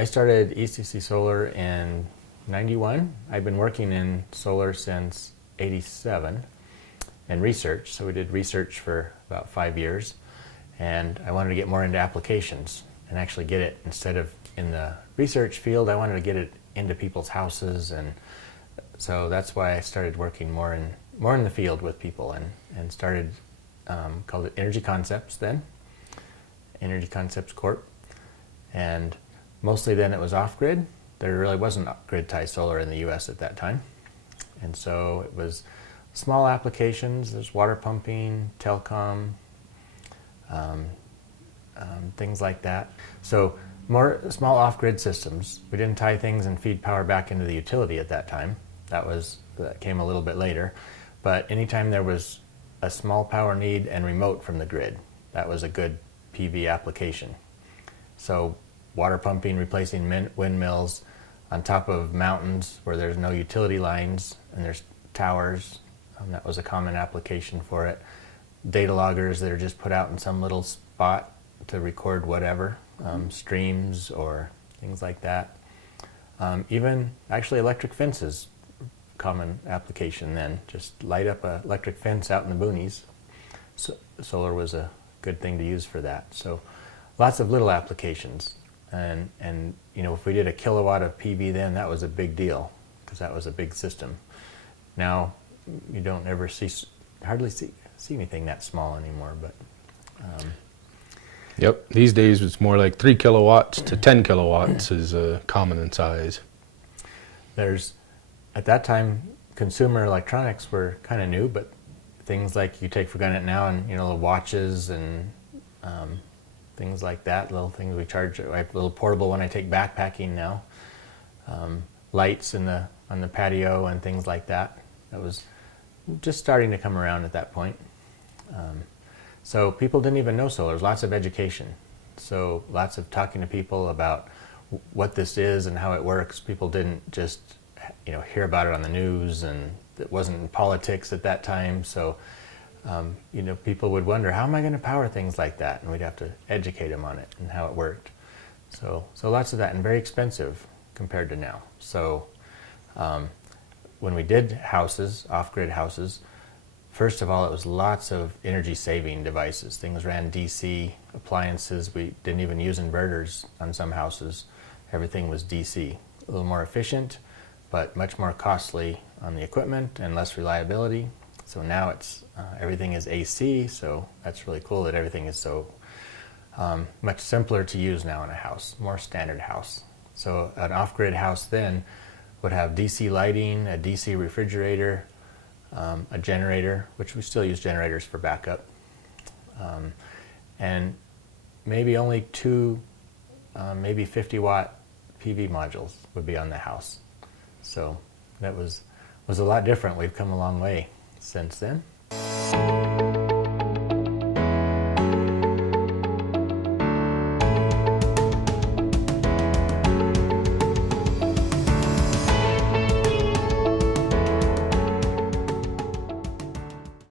I started ECC Solar in '91. I've been working in solar since '87 and research. So we did research for about 5 years, and I wanted to get more into applications and actually get it, instead of in the research field, I wanted to get it into people's houses. And so that's why I started working more in the field with people, and started called it Energy Concepts then, Energy Concepts Corp. And mostly then it was off-grid. There really wasn't grid-tie solar in the US at that time. And so it was small applications. There's water pumping, telecom, things like that. So more small off-grid systems. We didn't tie things and feed power back into the utility at that time. That came a little bit later. But anytime there was a small power need and remote from the grid, that was a good PV application. So water pumping, replacing windmills on top of mountains where there's no utility lines and there's towers, that was a common application for it. Data loggers that are just put out in some little spot to record whatever, streams or things like that. Even actually electric fences, common application then. Just light up an electric fence out in the boonies. So solar was a good thing to use for that. So lots of little applications. And you know, if we did a kilowatt of PV then, that was a big deal, because that was a big system. Now you don't ever hardly see anything that small anymore. But yep, these days it's more like 3 kilowatts to 10 kilowatts is common in size. At that time, consumer electronics were kind of new, but things like you take for granted now, and you know, the watches and things like that, little things we charge. I have a little portable one I take backpacking now. Lights on the patio and things like that. That was just starting to come around at that point. So people didn't even know solar. There's lots of education. So lots of talking to people about what this is and how it works. People didn't just hear about it on the news, and it wasn't in politics at that time. So people would wonder, how am I going to power things like that? And we'd have to educate them on it and how it worked. So lots of that, and very expensive compared to now. So when we did houses, off-grid houses, first of all, it was lots of energy-saving devices. Things ran DC, appliances. We didn't even use inverters on some houses. Everything was DC. A little more efficient, but much more costly on the equipment and less reliability. So now everything is AC, so that's really cool that everything is so much simpler to use now in a house, more standard house. So an off-grid house then would have DC lighting, a DC refrigerator, a generator, which we still use generators for backup, and maybe only 2, maybe 50-watt PV modules would be on the house. So that was a lot different. We've come a long way since then.